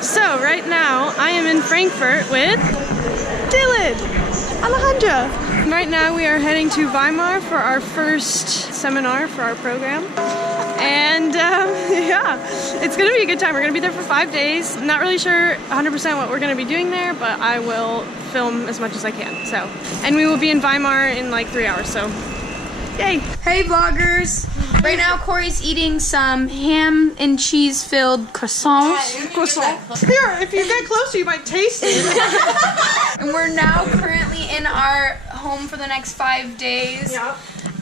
So right now I am in Frankfurt with Dylan, Alejandra. Right now we are heading to Weimar for our first seminar for our program. And yeah, it's gonna be a good time. We're gonna be there for 5 days. Not really sure 100% what we're gonna be doing there, but I will film as much as I can. So, and we will be in Weimar in like 3 hours, so yay. Hey vloggers! Right now Corey's eating some ham and cheese filled croissants. Here, if you get closer you might taste it. And we're now currently in our home for the next 5 days. Yeah.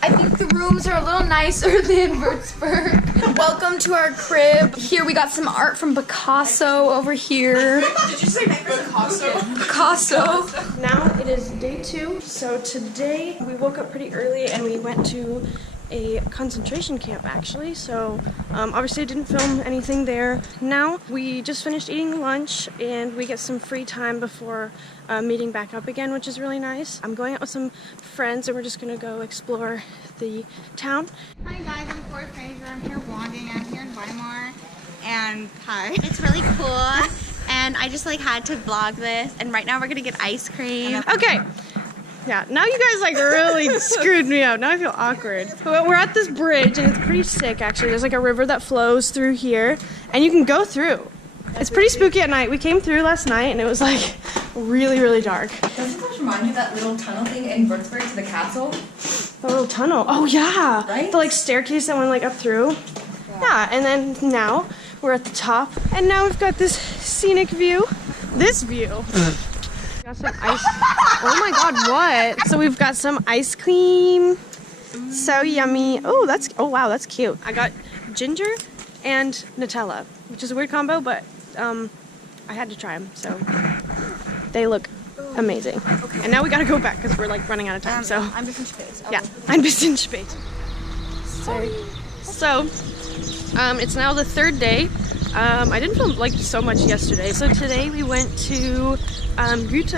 I think the rooms are a little nicer than Würzburg. Welcome to our crib. Here we got some art from Picasso over here. Did you say Picasso? Picasso. Now it is day 2, so today we woke up pretty early and we went to a concentration camp actually, so obviously I didn't film anything there. Now we just finished eating lunch and we get some free time before meeting back up again, which is really nice. I'm going out with some friends and we're just gonna go explore the town. Hi guys, I'm Corey Fraser. I'm here vlogging. I'm here in Weimar. And hi. It's really cool, and I just like had to vlog this. And right now we're gonna get ice cream. Okay. Yeah, now you guys like really screwed me up. Now I feel awkward. But we're at this bridge and it's pretty sick actually. There's like a river that flows through here and you can go through. It's pretty spooky at night. We came through last night and it was like really, really dark. Doesn't this remind you of that little tunnel thing in Würzburg to the castle? The little tunnel. Oh yeah. Right? The like staircase that went like up through. Yeah, and then now we're at the top and now we've got this scenic view. This view. Got some ice. Oh my god, what? So we've got some ice cream. So yummy. Oh, wow, that's cute. I got ginger and Nutella, which is a weird combo, but I had to try them, so they look amazing. Okay. And now we gotta go back because we're like running out of time. So I'm bisschen spät. yeah, ein bisschen spät. Sorry. So it's now the 3rd day. I didn't film like so much yesterday. So today we went to Goethe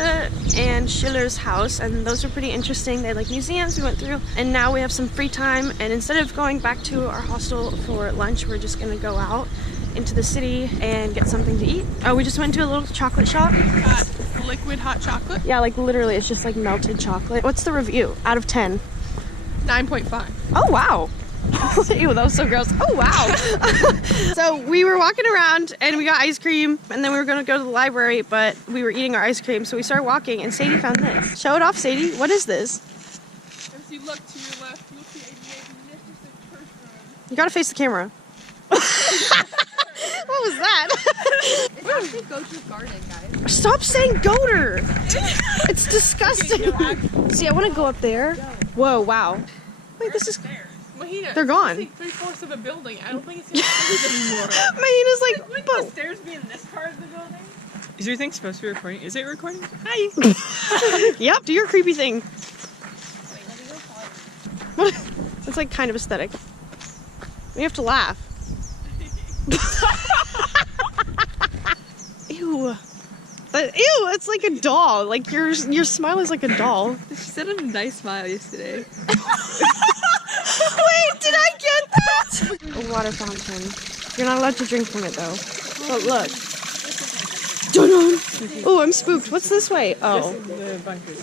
and Schiller's house, and those are pretty interesting. They had like museums we went through, and now we have some free time, and instead of going back to our hostel for lunch, we're just gonna go out into the city and get something to eat. Oh, we just went to a little chocolate shop. Liquid hot chocolate? Yeah, like literally it's just like melted chocolate. What's the review out of 10? 9.5. Oh wow. Ew, that was so gross. Oh wow. So we were walking around and we got ice cream and then we were gonna go to the library, but we were eating our ice cream, so we started walking and Sadie found this. Show it off, Sadie. What is this? If you look to your left, you'll see a magnificent church room. You gotta face the camera. What was that? It's actually Goethe's garden, guys. Stop saying goater. It's disgusting. See, I wanna go up there. Whoa, wow. Wait, this is... Mahina, They're gone. It's like 3/4 of a building. I don't think it's stairs anymore. Mahina's like, Wouldn't the stairs be in this part of the building? Is your thing supposed to be recording? Is it recording? Hi! Yep, do your creepy thing. It's like kind of aesthetic. We have to laugh. Ew. Ew, it's like a doll. Like your smile is like a doll. She said a nice smile yesterday. Wait, did I get that? A water fountain. You're not allowed to drink from it though. But look. Oh, I'm spooked. What's this way? Oh. The bunkers.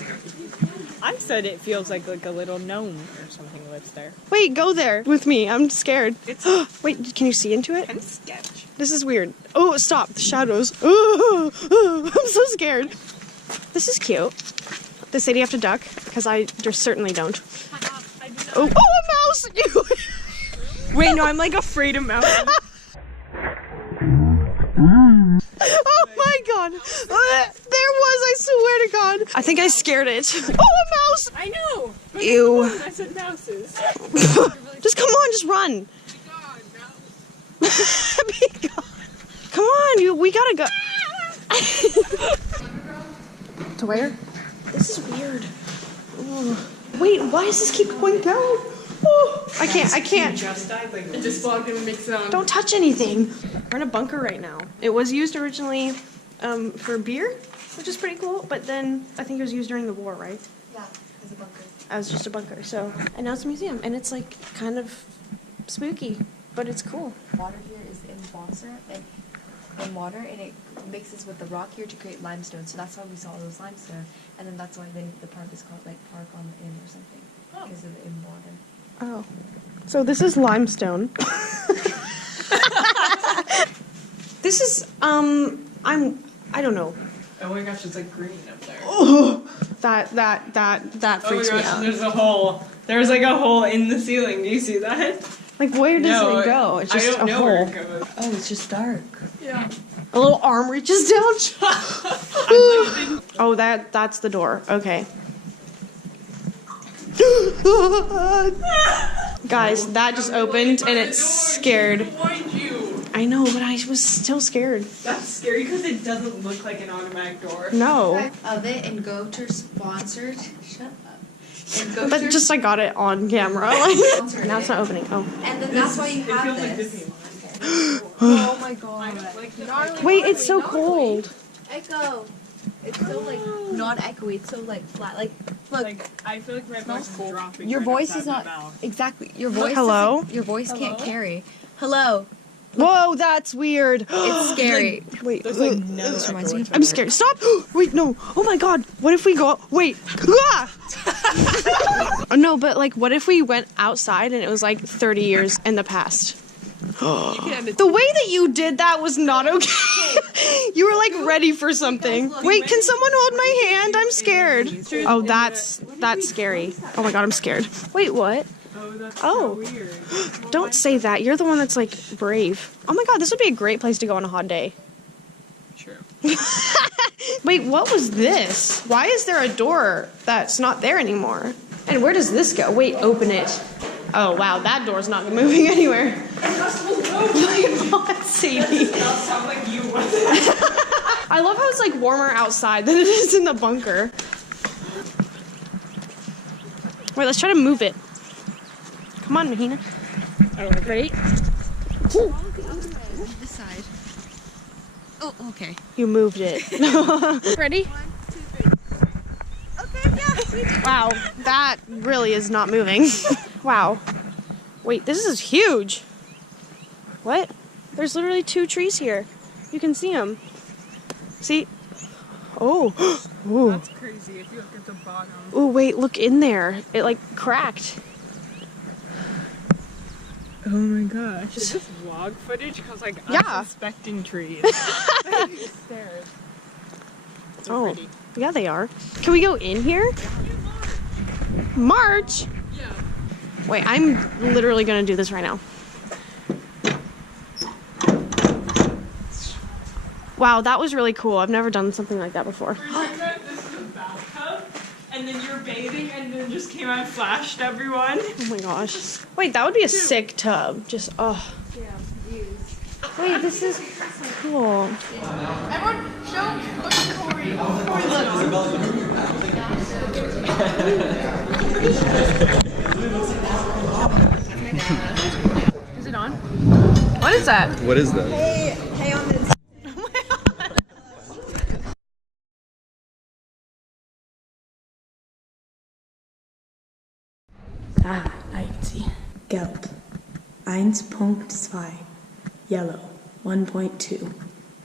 I said it feels like a little gnome or something lives there. Wait, go there with me. I'm scared. Wait, can you see into it? I'm sketch. This is weird. Oh, stop. The shadows. Oh, I'm so scared. This is cute. Does Sadie have to duck? Because I just certainly don't. Oh, a mouse! Wait, no, I'm like afraid of mouse. Oh my god! There was, I swear to god. I think I scared it. Oh, a mouse! I know! Ew. I said mouses. Just come on, just run. Be gone. Come on, we gotta go. To where? This is weird. Ooh. Wait, why does this keep going down? Oh, I can't. It just vlogged and makes sound. Don't touch anything. We're in a bunker right now. It was used originally for beer, which is pretty cool, but then I think it was used during the war, right? Yeah, as a bunker. As just a bunker, so. And now it's a museum, and it's like kind of spooky, but it's cool. Water here is in Wasser and in water, and it mixes with the rock here to create limestone. So that's why we saw all those limestone, and then that's why the park is called like Park on the Inn or something, because of the in water. Oh. So this is limestone. This is, I don't know. Oh my gosh, it's like green up there. Oh, that freaks me out. There's a hole. There's like a hole in the ceiling. Do you see that? Like, where does it go? It's just I don't a know hole. where it goes. Oh, it's just dark. Yeah. A little arm reaches down. Oh, that's the door. Okay. Guys, that just opened and it's scared. I know, but I was still scared. That's scary because it doesn't look like an automatic door. No. Of it and GoPro sponsored. Shut up. And But just I got it on camera. Like, now it's not opening. Oh. And then that's why you It feels have like this. Disney. Oh my god. Wait, it's so cold. Echo. It's so like non-echoey. It's so like flat. Like look. Like, I feel like my voice is dropping. Your right voice outside is my not mouth. exactly. Your voice. Hello? Your voice can't carry. Hello. Whoa, that's weird. It's scary. Wait, There's like no This reminds me. I'm scared. Stop! Wait, no. Oh my god. What if we go? Wait. Ah! No, but like, what if we went outside and it was like 30 years in the past? The way that you did that was not okay. You were like ready for something. Wait, can someone hold my hand? I'm scared. Oh, that's scary. Oh my god, I'm scared. Wait, what? Oh, that's Oh. so weird. Don't say that. You're the one that's like brave. Oh my god, this would be a great place to go on a hot day. True. Wait, what was this? Why is there a door that's not there anymore? And where does this go? Wait, open it. Oh wow, that door's not moving anywhere. Oh my god, Sadie. That sounds like you. I love how it's like warmer outside than it is in the bunker. Wait, let's try to move it. Come on, Mahina. Ready? This side. Oh, okay. You moved it. Ready? 1, 2, 3. Okay, yeah. Wow, that really is not moving. Wow. Wait, this is huge. What? There's literally 2 trees here. You can see them. See? Oh. Ooh. That's crazy if you look at the bottom. Ooh, wait, look in there. It like cracked. Oh my gosh. Is this vlog footage? Because like, Yeah. I'm suspecting trees. Stairs. Oh, yeah, they are. Can we go in here? March? Yeah. Wait, I'm literally gonna do this right now. Wow, that was really cool. I've never done something like that before. This is a bathtub, and then you're bathing, and then just came out and flashed everyone. Oh my gosh. Wait, that would be a sick tub. Just, oh. Yeah, views. Wait, this is cool. Everyone, show Corey. Corey, Is it on? What is that? What is that? Hey, on this. Ah, I can see. Gelb 1.2. Yellow 1.2.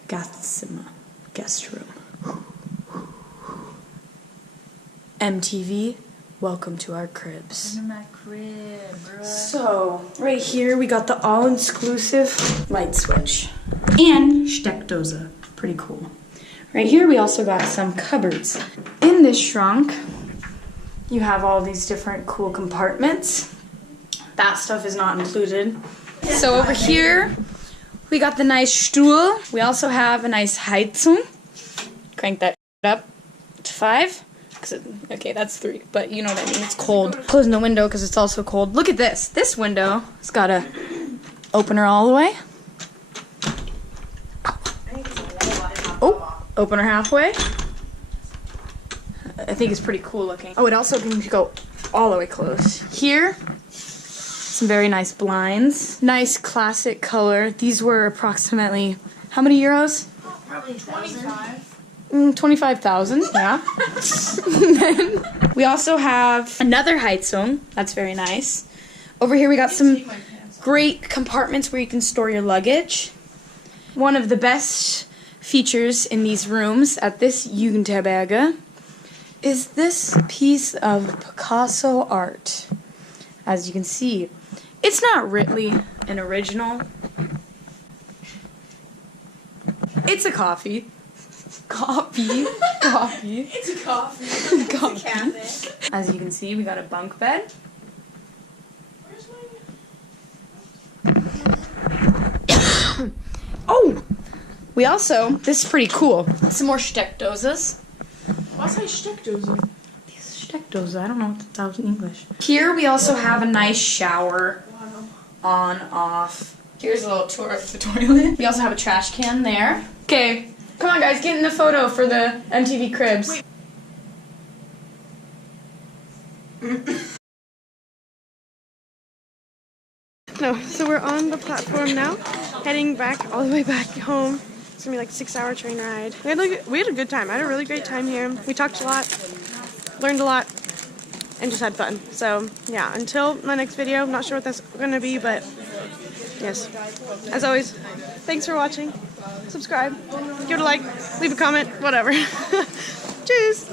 Gastzimmer. Guest room. MTV, welcome to our cribs. In my crib, bro. So, right here we got the all-inclusive light switch. And Steckdose. Pretty cool. Right here we also got some cupboards. In this trunk, you have all these different cool compartments. That stuff is not included. So over here, we got the nice Stuhl. We also have a nice Heizung. Crank that up to 5. Okay, that's 3, but you know what I mean. It's cold. Closing the window because it's also cold. Look at this. This window has got a opener all the way. Oh, opener halfway. I think it's pretty cool looking. Oh, it also can go all the way close. Here, some very nice blinds. Nice classic color. These were approximately, how many euros? Probably 25. 25,000, yeah. Then we also have another Heizung. That's very nice. Over here we got some great compartments where you can store your luggage. One of the best features in these rooms at this Jugendherberge is this piece of Picasso art. As you can see, it's not really an original. It's a coffee. Coffee. It's a coffee. It's a cafe. As you can see, we got a bunk bed. Oh! We also, this is pretty cool, some more Steckdoses. Was heißt Steckdose? These Steckdose, I don't know what that's in English. Here we also have a nice shower. On, off. Here's a little tour of the toilet. We also have a trash can there. Okay, come on guys, get in the photo for the MTV Cribs. No, so we're on the platform now, heading back all the way back home. It's gonna be like a 6-hour train ride. We had a good time. I had a really great time here. We talked a lot, learned a lot, and just had fun. So yeah, until my next video, I'm not sure what that's gonna be, but yes. As always, thanks for watching. Subscribe, give it a like, leave a comment, whatever. Cheers!